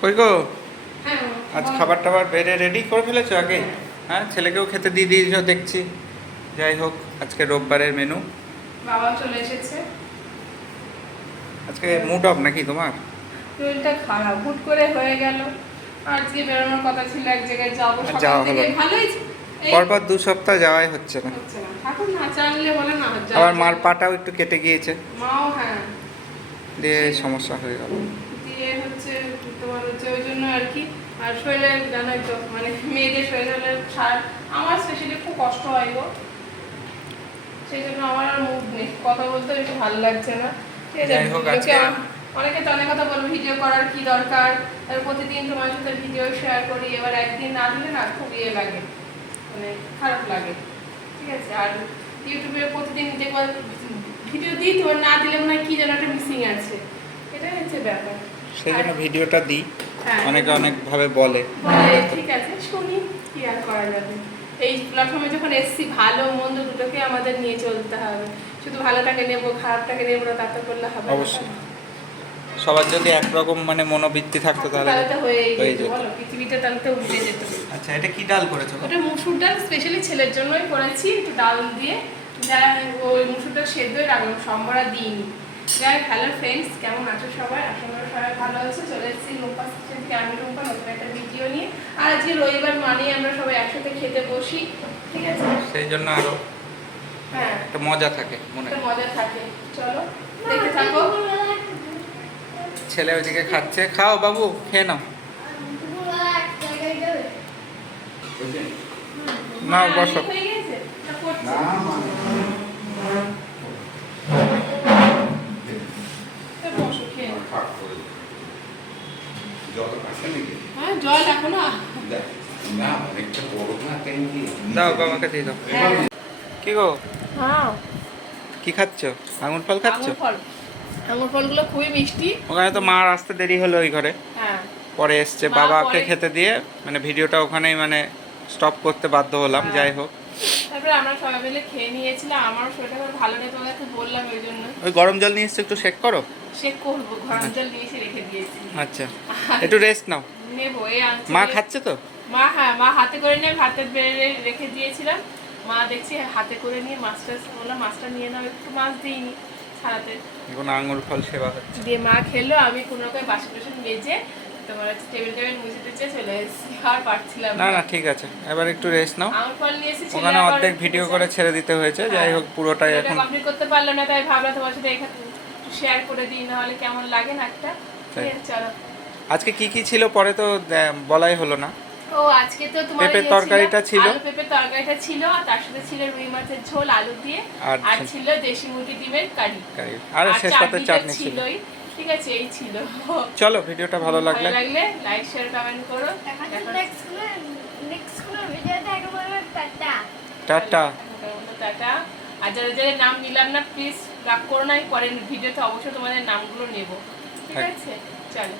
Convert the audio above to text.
কই গো, হ্যাঁ আজ বল। খাবার টাবার বেড়ে রেডি করে ফেলেছো আগে? হ্যাঁ। হ্যাঁ, ছেলেকেও খেতে দিয়ে দিয়েছো দেখছি। যাই হোক, আজকে রোববারের মেনু। বাবাও চলে এসেছে। আজকে মুড অফ নাকি তোমার? শরীরটা খারাপ হুট করে হয়ে গেল। আজকে বেরোনোর কথা ছিল, এক জায়গায় যাবো আর সকাল যাওয়া থেকে, হলো না। ভালোই এই পরপর 2 সপ্তাহ যাওয়াই হচ্ছে না। হচ্ছে না, ঠাকুর না চাইলে বলে না আবার মার পাটাও একটু কেটে গিয়েছে, মাও হ্যাঁ দিয়ে সেই- সমস্যা হয়ে গেল। দিয়ে হচ্ছে তোমার হচ্ছে ওই জন্য আর কি। আর শরীরে জানোই তো, মানে মেয়েদের শরীর হলে আমার স্পেশালি খুব কষ্ট হয় গো। সেই জন্য আমার আর মুড নেই, কথা বলতে বেশি ভালো লাগছে না। ঠিক আছে, যাই হোক, ভিডিওকে আজকে অনেকে তো অনেক কথা বলবো, ভিডিও করার কি দরকার, আর প্রতিদিন তোমার সাথে ভিডিও শেয়ার করি, এবার একদিন না দিলে না খুব ইয়ে লাগে, মানে খারাপ লাগে। ঠিক আছে, আর ইউটিউবে প্রতিদিন দেখবো ভিডিও দিই, তোমার না দিলে মনে হয় কি যেন একটা মিসিং আছে, এটাই হচ্ছে ব্যাপার। সেই আর জন্য ভিডিওটা দিই। হ্যাঁ, অনেকে অনেকভাবে বলে। বলে ঠিক আছে, শুনি, কি আর করা যাবে। এই প্ল্যাটফর্মে যখন এসছি, ভালো মন্দ দুটোকে আমাদের নিয়ে চলতে হবে। শুধু ভালোটাকে নেবো, খারাপটাকে নেবো না, তাতে করলে হবে না। অবশ্যই। সবার যদি একরকম মানে মনোবৃত্তি থাকতো তাহলে তাহলে তো হয়ে হয়ে যেত, যেত। বলো, পৃথিবীটা তাহলে তো উঠে যেত। আচ্ছা, এটা কি ডাল করেছো গো? ওটা মুসুর ডাল, স্পেশালি ছেলের জন্যই করেছি, একটু ডাল দিয়ে। যাই ওই মুসুরটা সেদ্ধই রাখলাম, সম্বরা দিইনি। যাই, হ্যালো ফ্রেন্ডস, কেমন আছো সবাই? আশা করি সবাই ভালো আছে। চলে এসেছি রূপাস কিচেন থেকে, আমি রূপা, নতুন একটা ভিডিও নিয়ে। আর আজকে রবিবার মানেই আমরা সবাই একসাথে খেতে বসি, ঠিক আছে? সেই জন্য আরো হ্যাঁ, একটা মজা থাকে মনে। একটা মজা থাকে। চলো দেখে থাকো। ছেলে ওইদিকে খাচ্ছে, খাও বাবু, খেয়ে নাও। নাও, বসো। হয়ে গেছে না, করছে? তা বসো, খেয়ে নাও। হ্যাঁ, জল এখনো দাও আমাকে দিয়ে দাও। হ্যাঁ। কি গো, হ্যাঁ, কি খাচ্ছ? আঙুর ফল খাচ্ছ? আঙুর ফল। আঙুর ফলগুলো খুবই মিষ্টি। ওখানে তো মার আসতে দেরি হলো ওই ঘরে, হ্যাঁ, পরে এসছে। মা বাবাকে পরে- খেতে দিয়ে মানে ভিডিওটা ওখানেই মানে স্টপ করতে বাধ্য হলাম। হ্যাঁ। যাই হোক, তারপরে আমরা সবাই মিলে খেয়ে নিয়েছিলাম। আমার শরীরটা খুব ভালো নেই, তোমাদেরকে বললাম ওই জন্য। ওই গরম জল নিয়ে এসছো, একটু শেক করো। সে করবো, গরম জল নিয়ে এসে রেখে দিয়েছি। আচ্ছা, একটু রেস্ট নাও। নেবো, এই আনছি। মা খাচ্ছে তো? মা, হ্যাঁ, মা হাতে করে নিয়ে ভাতে বেড়ে রেখে দিয়েছিলাম। মা দেখছি হাতে করে নিয়ে মাছটা, বললাম মাছটা নিয়ে নাও, একটু মাছ দিইনি ছাড়াতে। এখন আঙুর ফল সেবা হচ্ছে। দিয়ে মা খেলো, আমি কোনো রকম বাসন টাসন মেজে তোমার হচ্ছে টেবিল মুছে টুছে চলে এসেছি। আর পারছিলাম না না, ঠিক আছে, এবার একটু রেস্ট নাও। আঙুর ফল নিয়ে এসেছি, ওখানে অর্ধেক ভিডিও করে ছেড়ে দিতে হয়েছে। যাই হোক, পুরোটাই এখন কমপ্লিট করতে পারলো না, তাই ভাবলাম তোমার সাথে এখানে শেয়ার করে দিই, না হলে কেমন লাগে না একটা। ঠিক আছে, চলো। আজকে কি কি ছিল পরে তো বলাই হলো না। ও আজকে তো তোমার পেঁপের ইয়ে তরকারিটা ছিল। আলু পেঁপের তরকারিটা ছিল, আর তার সাথে ছিল রুই মাছের ঝোল আলু দিয়ে, আর ছিল দেশি মুরগি ডিমের কারি, আর শেষ পাতে চাটনি ছিল। ছিলই। ঠিক আছে, এই ছিল। চলো, ভিডিওটা ভালো লাগলে লাইক শেয়ার কমেন্ট করো। টাটা। টাটা। আর যারা যারা নাম নিলাম না, প্লিজ রাগ করো না, পরের ভিডিওতে অবশ্যই তোমাদের নামগুলো নেব। ঠিক আছে, চলো।